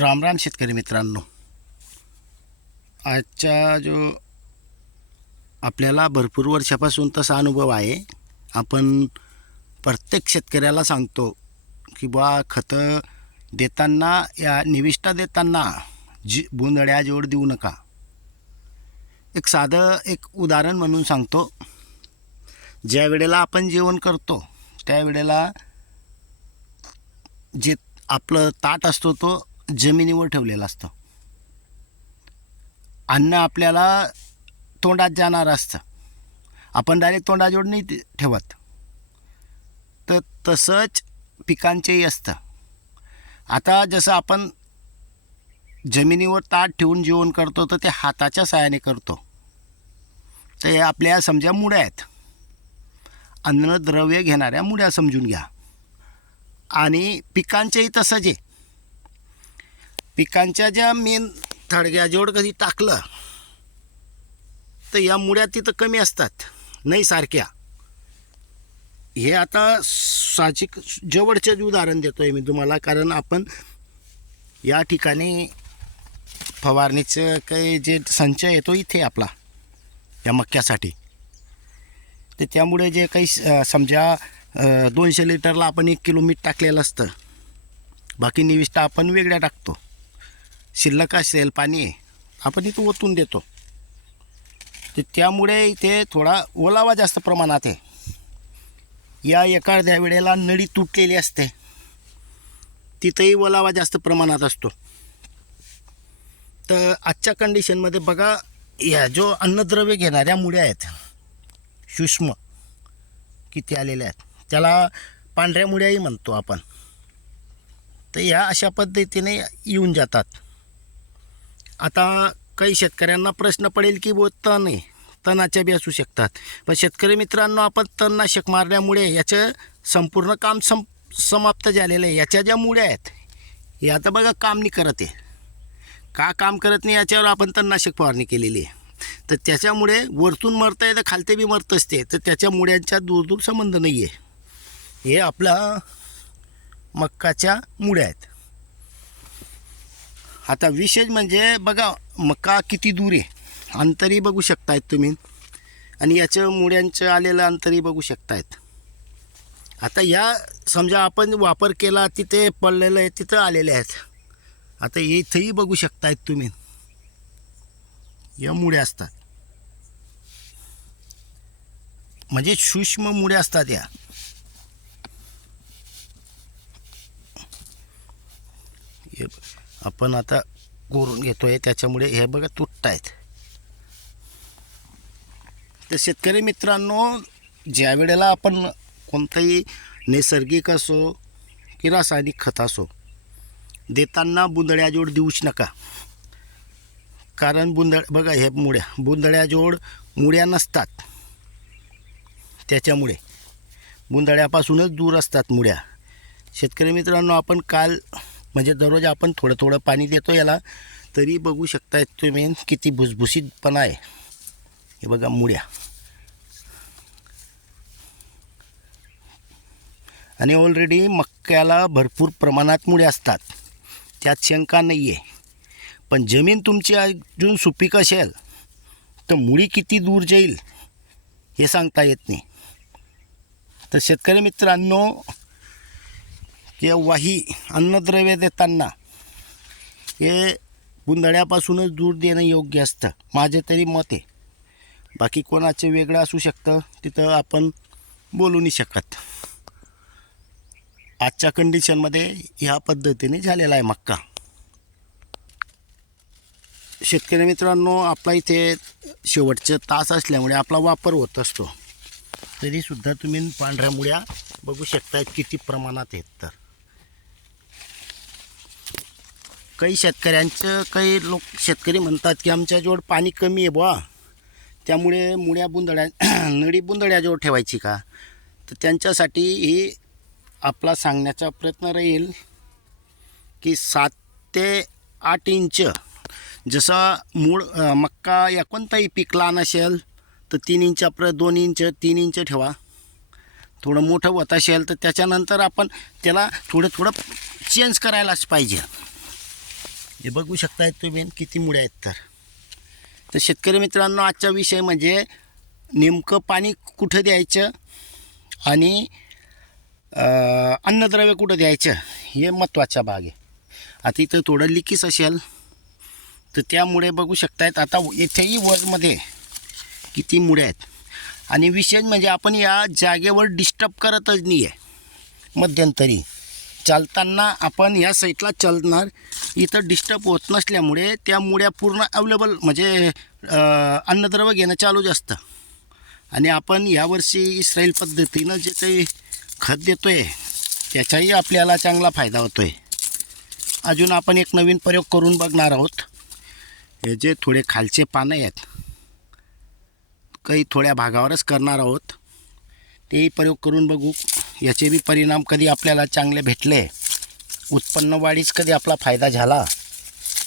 राम राम शेतकरी मित्रांनो. आजच्या जो आपल्याला भरपूर वर्षापासून तसा अनुभव आहे. आपण प्रत्येक शेतकऱ्याला सांगतो की बा खतं देताना या निविष्ठा देताना जी बोंदळ्या जोड देऊ नका. एक साधं एक उदाहरण म्हणून सांगतो. ज्या वेळेला आपण जेवण करतो त्यावेळेला जे आपलं ताट असतो तो जमिनीवर ठेवलेलं असतं. अन्न आपल्याला तोंडात जाणार असतं. आपण डायरेक्ट तोंडाजोड नाही ठेवत. तर तसंच पिकांचेही असतं. आता जसं आपण जमिनीवर ताट ठेवून जेवण करतो तर ते हाताच्या साहाय्याने करतो. तर हे आपल्या समजा मुड्या आहेत. अन्नद्रव्य घेणाऱ्या मुड्या समजून घ्या. आणि पिकांचेही तसंच आहे. पिकांच्या ज्या मेन थडग्याजवळ कधी टाकलं तर या मुळ्या तिथं कमी असतात नाही सारख्या. हे आता साहजिक जवळचेच उदाहरण देतो आहे मी तुम्हाला कारण आपण या ठिकाणी फवारणीचं काही जे संच येतो इथे आपला या मक्यासाठी तर त्यामुळे जे काही समजा दोनशे लिटरला आपण एक किलो मीठ टाकलेलं असतं बाकी निविष्ठा आपण वेगळ्या टाकतो. शिल्लक असेल पाणी आपण इथं ओतून देतो. तर त्यामुळे इथे थोडा ओलावा जास्त प्रमाणात आहे. या एखाद्या वेळेला नळी तुटलेली असते. तिथंही ओलावा जास्त प्रमाणात असतो. तर आजच्या कंडिशनमध्ये बघा या जो अन्नद्रव्य घेणाऱ्या मुळ्या आहेत सूक्ष्म किती आलेल्या आहेत त्याला पांढऱ्या मुळ्याही म्हणतो आपण. तर या अशा पद्धतीने येऊन जातात. आता काही शेतकऱ्यांना प्रश्न पडेल की बो तण आहे. तणाच्या बी असू शकतात. पण शेतकरी मित्रांनो आपण तणनाशक मारल्यामुळे याचं संपूर्ण काम सं समाप्त झालेलं आहे. याच्या ज्या मुळ्या आहेत हे आता बघा काम नाही करत आहे. का काम करत नाही याच्यावर आपण तणनाशक फवारणी केलेली आहे? तर त्याच्यामुळे वरतून मरत आहे तर खालते बी मरत असते. तर त्याच्या मुळ्यांचा दूर दूर संबंध नाही आहे. हे आपला मक्काच्या मुळ्या आहेत. आता विशेष म्हणजे बघा मका किती दूर आहे? अंतरही बघू शकतायत तुम्ही. आणि याच्या मुळ्यांचं आलेलं अंतरही बघू शकतायत. आता या समजा आपण वापर केला तिथे पडलेलं आहे तिथं आलेले आहेत. आता इथंही बघू शकतायत तुम्ही. या मुळ्या असतात. म्हणजे सूक्ष्म मुळ्या असतात या. हे आपण आता कोरून आहे त्याच्यामुळे हे बघा तुटत आहेत. तर शेतकरी मित्रांनो ज्या वेळेला आपण कोणताही नैसर्गिक असो की रासायनिक खत असो देताना बुंदळ्याजोड देऊच नका. कारण बुंदळ बघा हे मुळ्या बुंदळ्याजोड मुळ्या नसतात. त्याच्यामुळे बुंदळ्यापासूनच दूर असतात मुळ्या. शेतकरी मित्रांनो आपण काल म्हणजे दररोज आपण थोडं थोडं पाणी देतो याला तरी बघू शकताय तुम्ही किती भुसभुशीतपणा आहे. हे बघा मुळ्या. आणि ऑलरेडी मक्याला भरपूर प्रमाणात मुळे असतात. त्यात शंका नाही आहे पण जमीन तुमची अजून सुपीक असेल तर मुळी किती दूर जाईल हे सांगता येत नाही. तर शेतकरी मित्रांनो केव्हाही अन्नद्रव्य देताना हे गुंधळ्यापासूनच दूर देणं योग्य असतं. माझे तरी मत आहे. बाकी कोणाचे वेगळं असू शकतं तिथं आपण बोलू नाही शकत. आजच्या कंडिशनमध्ये ह्या पद्धतीने झालेला आहे मक्का. शेतकरी मित्रांनो आपला इथे शेवटचं तास असल्यामुळे आपला वापर होत असतो. तरीसुद्धा तुम्ही पांढऱ्या मुळ्या बघू शकता किती प्रमाणात आहेत तर. काही शेतकऱ्यांचं काही लोक शेतकरी म्हणतात की आमच्याजवळ पाणी कमी आहे बुवा. त्यामुळे मुळ्या बुंदळ्या नळी बुंदळ्याजवळ ठेवायची का? तर त्यांच्यासाठी ही आपला सांगण्याचा प्रयत्न राहील की सात ते आठ इंच जसा मूळ मक्का या कोणताही पीक लहान असेल तर तीन इंच आपलं दोन इंच तीन इंच ठेवा. थोडं मोठं होत असेल तर त्याच्यानंतर आपण त्याला थोडं थोडं चेंज करायलाच पाहिजे. हे बघू शकताय तुम्ही किती मुळे आहेत तर. तर शेतकरी मित्रांनो आजचा विषय म्हणजे नेमकं पाणी कुठं द्यायचं आणि अन्नद्रव्य कुठं द्यायचं हे महत्त्वाचा भाग आहे. आता इथं थोडं लिकीस असेल तर त्यामुळे बघू शकतायत. आता इथेही वरमध्ये किती मुळे आहेत. आणि विशेष म्हणजे आपण या जागेवर डिस्टर्ब करतच नाही आहे मध्यंतरी चालताना आपण या साईडला चालणार इथं डिस्टर्ब होत नसल्यामुळे त्या मुळ्या पूर्ण अवेलेबल म्हणजे अन्नद्रव्य घेणं चालूच असतं. आणि आपण यावर्षी इस्रायल पद्धतीनं जे काही खत देतो आहे त्याचाही आपल्याला चांगला फायदा होतो आहे अजून आपण एक नवीन प्रयोग करून बघणार आहोत. हे जे थोडे खालचे पानं आहेत काही थोड्या भागावरच करणार आहोत. तेही प्रयोग करून बघू. याचे बी परिणाम कधी आपल्याला चांगले भेटले उत्पन्न वाढीच कधी आपला फायदा झाला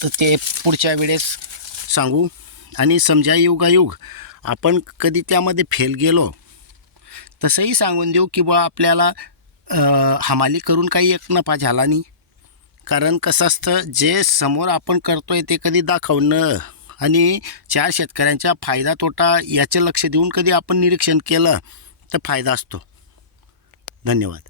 तर ते पुढच्या वेळेस सांगू. आणि समजा युगायुग आपण कधी त्यामध्ये फेल गेलो तसंही सांगून देऊ की बा आपल्याला हमाली करून काही एक नफा झाला नाही. कारण कसं असतं जे समोर आपण करतो आहे ते कधी दाखवणं आणि चार शेतकऱ्यांचा फायदा तोटा याचे लक्ष देऊन कधी आपण निरीक्षण केलं तर फायदा असतो. धन्यवाद.